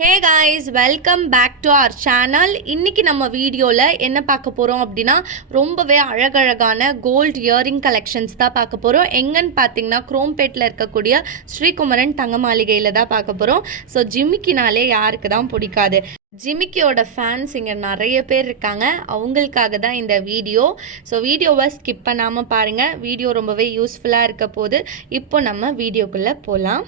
Hey guys, welcome back to our channel. இன்றைக்கி நம்ம வீடியோவில் என்ன பார்க்க போகிறோம் அப்படின்னா ரொம்பவே அழகழகான கோல்டு இயரிங் கலெக்ஷன்ஸ் தான் பார்க்க போகிறோம். எங்கன்னு பார்த்தீங்கன்னா குரோம்பேட்டில் இருக்கக்கூடிய ஸ்ரீகுமரன் தங்க மாளிகையில் தான் பார்க்க போகிறோம். ஸோ ஜிமிக்கினாலே யாருக்கு தான் பிடிக்காது. ஜிமிக்கியோட ஃபேன்ஸ் இங்கே நிறைய பேர் இருக்காங்க. அவங்களுக்காக தான் இந்த வீடியோ. ஸோ வீடியோவை ஸ்கிப் பண்ணாமல் பாருங்கள். வீடியோ ரொம்பவே யூஸ்ஃபுல்லாக இருக்க போது. இப்போ நம்ம வீடியோக்குள்ளே போகலாம்.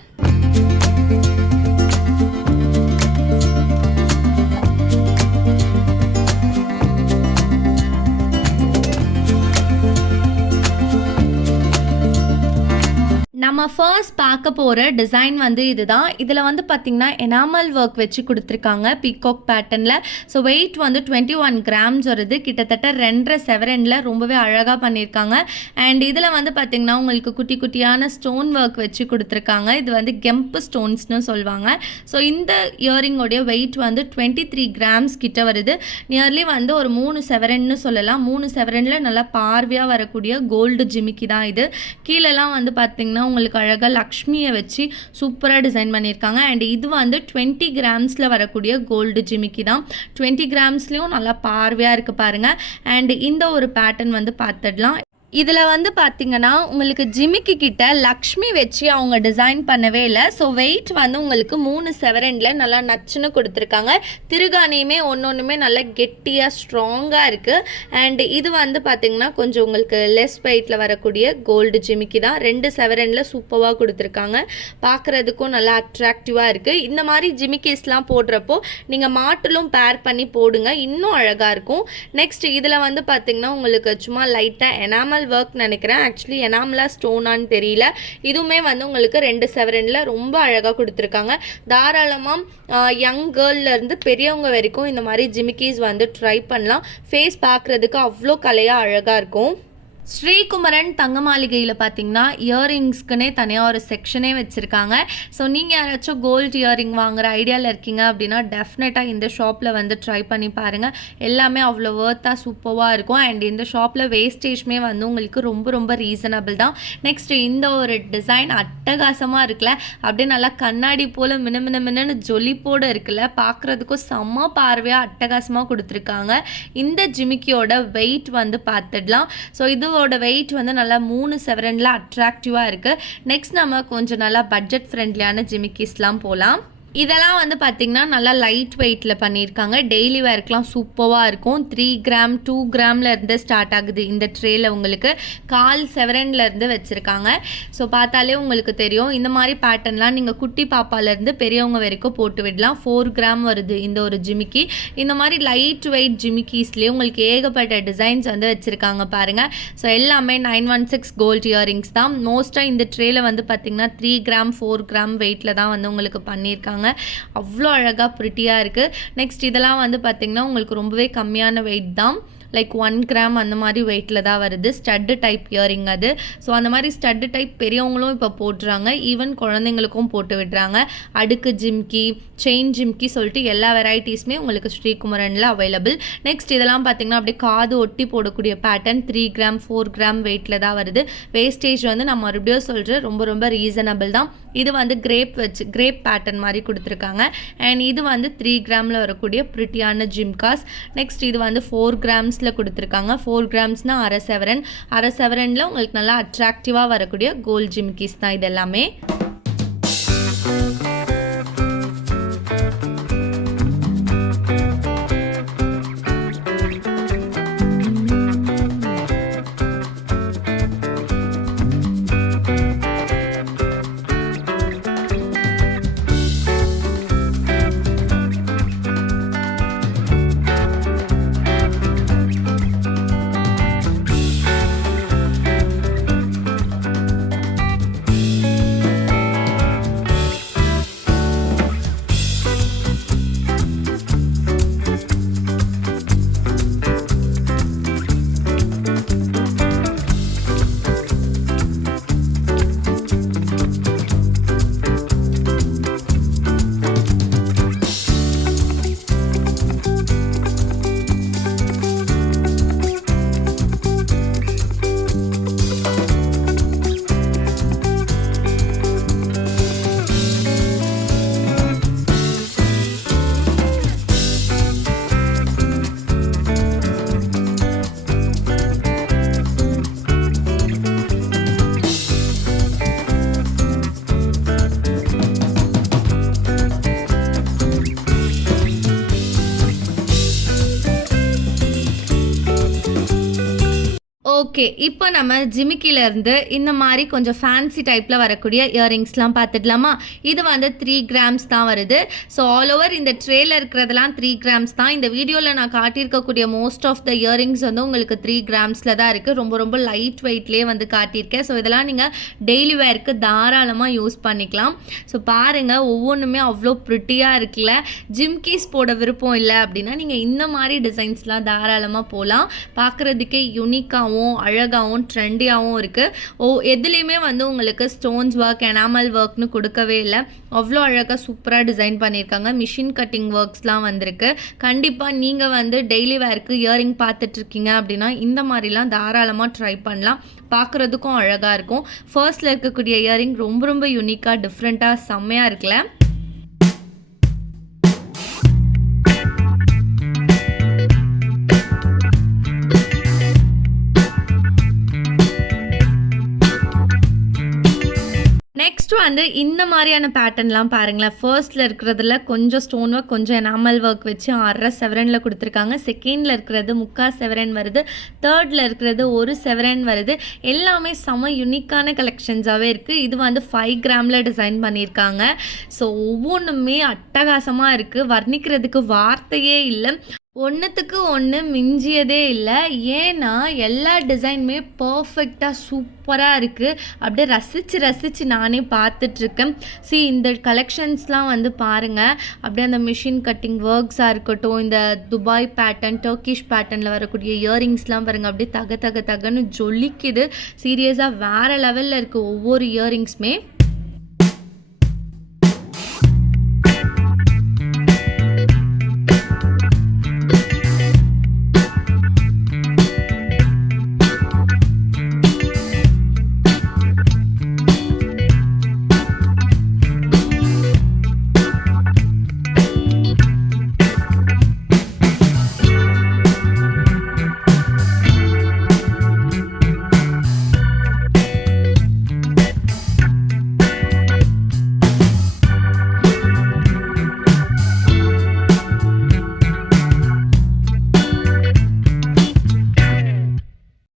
நம்ம ஃபர்ஸ்ட் பார்க்க போகிற டிசைன் இதுதான். இதில் பார்த்திங்கன்னா எனாமல் ஒர்க் வச்சு கொடுத்துருக்காங்க பீகாக் பேட்டர்னில். ஸோ வெயிட் 21 கிராம்ஸ் வருது. கிட்டத்தட்ட 2.5 செவரனில் ரொம்பவே அழகாக பண்ணியிருக்காங்க. அண்ட் இதில் பார்த்திங்கன்னா உங்களுக்கு குட்டி குட்டியான ஸ்டோன் ஒர்க் வச்சு கொடுத்துருக்காங்க. இது கெம்பு ஸ்டோன்ஸ்னு சொல்லுவாங்க. ஸோ இந்த இயரிங்கோடைய வெயிட் 23 கிராம்ஸ் கிட்ட வருது. நியர்லி ஒரு 3 செவரன்னு சொல்லலாம். 3 செவரனில் நல்லா பார்வையாக வரக்கூடிய கோல்டு ஜிமிக்கி தான் இது. கீழெல்லாம் பார்த்திங்கன்னா உங்களுக்கு அழகாக லக்ஷ்மியை வச்சு சூப்பராக டிசைன் பண்ணியிருக்காங்க. அண்ட் இது 20 கிராம்ஸில் வரக்கூடிய கோல்டு ஜிமிக்கி தான். 20 கிராம்ஸ்லேயும் நல்லா பார்வையாக இருக்குது பாருங்கள். அண்ட் இந்த ஒரு பேட்டர்ன் பார்த்துடலாம். இதில் பார்த்திங்கன்னா உங்களுக்கு ஜிமிக்கி கிட்ட லக்ஷ்மி வச்சு அவங்க டிசைன் பண்ணவே இல்லை. ஸோ வெயிட் உங்களுக்கு 3 செவரனில் நல்லா நச்சுன்னு கொடுத்துருக்காங்க. திருகாணியுமே ஒன்றுமே நல்லா கெட்டியாக ஸ்ட்ராங்காக இருக்குது. அண்ட் இது பார்த்திங்கன்னா கொஞ்சம் உங்களுக்கு லெஸ் வெயிட்டில் வரக்கூடிய கோல்டு ஜிமிக்கி தான். 2 செவரனில் சூப்பராக கொடுத்துருக்காங்க. பார்க்குறதுக்கும் நல்லா அட்ராக்டிவாக இருக்குது. இந்த மாதிரி ஜிமிக்கிஸ்லாம் போடுறப்போ நீங்கள் மாட்டிலும் பேர் பண்ணி போடுங்க, இன்னும் அழகாக இருக்கும். நெக்ஸ்ட் இதில் பார்த்திங்கன்னா உங்களுக்கு சும்மா லைட்டாக எனாமல் ஒர்க் நினைக்கிறேன். ஆக்சுவலி எனாமலா ஸ்டோனான்னு தெரியல. இதுவுமே உங்களுக்கு 2 செவரனில் ரொம்ப அழகாக கொடுத்துருக்காங்க. தாராளமாக யங் கேர்ள்லேருந்து பெரியவங்க வரைக்கும் இந்த மாதிரி ஜிமிக்கிஸ் ட்ரை பண்ணலாம். ஃபேஸ் பார்க்குறதுக்கு அவ்வளோ கலையாக அழகாக இருக்கும். ஸ்ரீகுமரன் தங்க மாளிகையில் பார்த்தீங்கன்னா இயரிங்ஸ்க்குனே தனியாக ஒரு செக்ஷனே வச்சுருக்காங்க. ஸோ நீங்கள் யாராச்சும் கோல்டு இயரிங் வாங்குகிற ஐடியாவில் இருக்கீங்க அப்படின்னா டெஃபினட்டாக இந்த ஷாப்பில் ட்ரை பண்ணி பாருங்கள். எல்லாமே அவ்வளோ ஒர்த்தாக சூப்பராக இருக்கும். அண்ட் இந்த ஷாப்பில் வேஸ்டேஜ்மே உங்களுக்கு ரொம்ப ரொம்ப ரீசனபிள் தான். நெக்ஸ்ட் இந்த ஒரு டிசைன் அட்டகாசமாக இருக்குல்ல, அப்படியே நல்லா கண்ணாடி போல் மின்னு ஜொலிப்போடு இருக்குல்ல, பார்க்குறதுக்கும் செம்ம பார்வையாக அட்டகாசமாக கொடுத்துருக்காங்க. இந்த ஜிமிக்கியோட வெயிட் பார்த்துடலாம். ஸோ இது வெயிட் நல்லா 3 செவரனில் அட்ராக்டிவாக இருக்குது. நெக்ஸ்ட் நம்ம கொஞ்சம் நல்லா பட்ஜெட் ஃப்ரெண்ட்லியான ஜிமிக்கிஸ்லாம் போகலாம். இதெல்லாம் பார்த்திங்கன்னா நல்லா லைட் வெயிட்டில் பண்ணியிருக்காங்க. டெய்லி வேர்க்கெலாம் சூப்பராக இருக்கும். 3 கிராம் 2 கிராமில் இருந்து ஸ்டார்ட் ஆகுது. இந்த ட்ரேயில் உங்களுக்கு 1/4 செவரன்லேருந்து வச்சுருக்காங்க. ஸோ பார்த்தாலே உங்களுக்கு தெரியும். இந்த மாதிரி பேட்டர்ன்லாம் நீங்கள் குட்டி பாப்பாலேருந்து பெரியவங்க வரைக்கும் போட்டு விடலாம். 4 கிராம் வருது இந்த ஒரு ஜிமிக்கி. இந்த மாதிரி லைட் வெயிட் ஜிமிக்கிஸ்லேயே உங்களுக்கு ஏகப்பட்ட டிசைன்ஸ் வச்சுருக்காங்க பாருங்கள். ஸோ எல்லாமே 916 கோல்டு இயரிங்ஸ் தான். மோஸ்ட்டாக இந்த ட்ரேயில் பார்த்திங்கன்னா 3 கிராம் 4 கிராம் வெயிட்டில் தான் உங்களுக்கு பண்ணியிருக்காங்க. அவ்வளோ அழகாக ப்ரிட்டியாக இருக்குது. நெக்ஸ்ட் இதெல்லாம் பார்த்திங்கன்னா உங்களுக்கு ரொம்பவே கம்மியான வெயிட் தான். லைக் 1 கிராம் அந்த மாதிரி வெயிட்டில் தான் வருது. ஸ்டட்டு டைப் இயரிங் அது. ஸோ அந்த மாதிரி ஸ்டட்டு டைப் பெரியவங்களும் இப்போ போட்டுறாங்க. ஈவன் குழந்தைங்களுக்கும் போட்டு விடுறாங்க. அடுக்கு ஜிம்கி, செயின் ஜிம்கி சொல்லிட்டு எல்லா வெரைட்டிஸுமே உங்களுக்கு ஸ்ரீகுமரனில் அவைலபிள். நெக்ஸ்ட் இதெல்லாம் பார்த்திங்கன்னா அப்படியே காது ஒட்டி போடக்கூடிய பேட்டர்ன் 3 கிராம் 4 கிராம் வெயிட்டில் தான் வருது. வேஸ்டேஜ் நான் மறுபடியும் சொல்கிறேன் ரொம்ப ரொம்ப ரீசனபிள் தான். இது கிரேப் பேட்டர்ன் மாதிரி கொடுத்துருக்காங்க. அண்ட் இது 3 கிராமில் வரக்கூடிய ப்ரிட்டியான ஜிம்காஸ். நெக்ஸ்ட் இது 4 கிராம்ஸ் கொடுத்துருக்காங்க. 4 கிராம்ஸ்னா 1/2 செவரன். 1/2 செவரனில் உங்களுக்கு நல்லா அட்ராக்டிவாக வரக்கூடிய கோல்ட் ஜிமிக்கிஸ் தான் இது எல்லாமே. ஓகே. இப்போ நம்ம ஜிமிக்கிலேருந்து இந்த மாதிரி கொஞ்சம் ஃபேன்சி டைப்பில் வரக்கூடிய இயரிங்ஸ்லாம் பார்த்துடலாமா? இது வந்து 3 கிராம்ஸ் தான் வருது. ஸோ ஆல் ஓவர் இந்த ட்ரேல இருக்கிறதெல்லாம் 3 கிராம்ஸ் தான். இந்த வீடியோவில் நான் காட்டியிருக்கக்கூடிய மோஸ்ட் ஆஃப் த இயரிங்ஸ் வந்து உங்களுக்கு 3 கிராம்ஸில் தான் இருக்குது. ரொம்ப ரொம்ப லைட் வெயிட்லேயே வந்து காட்டியிருக்கேன். ஸோ இதெல்லாம் நீங்கள் டெய்லி வேருக்கு தாராளமாக யூஸ் பண்ணிக்கலாம். ஸோ பாருங்கள், ஒவ்வொன்றுமே அவ்வளோ ப்ரிட்டியாக இருக்குல்ல. ஜிம்கீஸ் போட விருப்பம் இல்லை அப்படின்னா நீங்கள் இந்த மாதிரி டிசைன்ஸ்லாம் தாராளமாக போகலாம். பார்க்குறதுக்கே யூனிக்காகவும் அழகாகவும் ட்ரெண்டியாகவும் இருக்குது. எதுலேயுமே வந்து உங்களுக்கு ஸ்டோன்ஸ் ஒர்க், எனாமல் ஒர்க்னு கொடுக்கவே இல்லை. அவ்வளோ அழகாக சூப்பராக டிசைன் பண்ணியிருக்காங்க. மிஷின் கட்டிங் ஒர்க்ஸ்லாம் வந்திருக்கு. கண்டிப்பாக நீங்கள் வந்து டெய்லி வேருக்கு இயரிங் பார்த்துட்ருக்கீங்க அப்படின்னா இந்த மாதிரிலாம் தாராளமாக ட்ரை பண்ணலாம். பார்க்குறதுக்கும் அழகாக இருக்கும். ஃபர்ஸ்ட்டில் இருக்கக்கூடிய இயரிங் ரொம்ப ரொம்ப யூனிக்காக டிஃப்ரெண்ட்டாக செம்மையாக இருக்குல்ல. நெக்ஸ்ட் வந்து இந்த மாதிரியான பேட்டர்ன்லாம் பாருங்களேன். ஃபர்ஸ்ட்டில் இருக்கிறதுல கொஞ்சம் ஸ்டோன் ஒர்க், கொஞ்சம் எனாமல் ஒர்க் வச்சு 1.5 செவரனில் கொடுத்துருக்காங்க. செகண்டில் இருக்கிறது 3/4 செவரன் வருது. தேர்டில் இருக்கிறது 1 செவரன் வருது. எல்லாமே செம யூனிக்கான கலெக்ஷன்ஸாகவே இருக்குது. இது வந்து 5 கிராமில் டிசைன் பண்ணியிருக்காங்க. ஸோ ஒவ்வொன்றுமே அட்டகாசமாக இருக்குது. வர்ணிக்கிறதுக்கு வார்த்தையே இல்லை. ஒன்றுத்துக்கு ஒன்று மிஞ்சியதே இல்லை. ஏன்னா எல்லா டிசைனுமே பர்ஃபெக்டாக சூப்பராக இருக்குது. அப்படியே ரசித்து நானே பார்த்துட்ருக்கேன். இந்த கலெக்ஷன்ஸ்லாம் வந்து பாருங்கள். அப்படியே அந்த மிஷின் கட்டிங் ஒர்க்ஸாக இருக்கட்டும், இந்த துபாய் பேட்டர்ன், டர்க்கிஷ் பேட்டர்னில் வரக்கூடிய இயரிங்ஸ்லாம் பாருங்கள். அப்படியே தகன்னு ஜொலிக்குது. சீரியஸாக வேறு லெவலில் இருக்குது ஒவ்வொரு இயரிங்ஸுமே.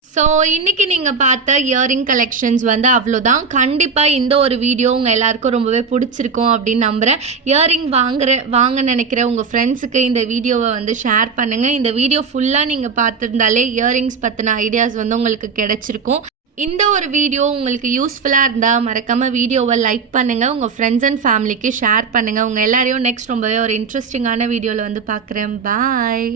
ஸோ இன்றைக்கி நீங்கள் பார்த்த இயரிங் கலெக்ஷன்ஸ் வந்து அவ்வளோதான். கண்டிப்பாக இந்த ஒரு வீடியோ உங்கள் எல்லாருக்கும் ரொம்பவே பிடிச்சிருக்கும் அப்படின்னு நம்புகிறேன். இயரிங் வாங்க நினைக்கிற உங்கள் ஃப்ரெண்ட்ஸுக்கு இந்த வீடியோவை வந்து ஷேர் பண்ணுங்கள். இந்த வீடியோ ஃபுல்லாக நீங்கள் பார்த்துருந்தாலே இயரிங்ஸ் பற்றின ஐடியாஸ் வந்து உங்களுக்கு கிடச்சிருக்கும். இந்த ஒரு வீடியோ உங்களுக்கு யூஸ்ஃபுல்லாக இருந்தால் மறக்காமல் வீடியோவை லைக் பண்ணுங்கள். உங்கள் ஃப்ரெண்ட்ஸ் அண்ட் ஃபேமிலிக்கு ஷேர் பண்ணுங்கள். உங்கள் எல்லாரையும் நெக்ஸ்ட் ரொம்பவே ஒரு இன்ட்ரெஸ்டிங்கான வீடியோவில் வந்து பார்க்குறேன். பாய்.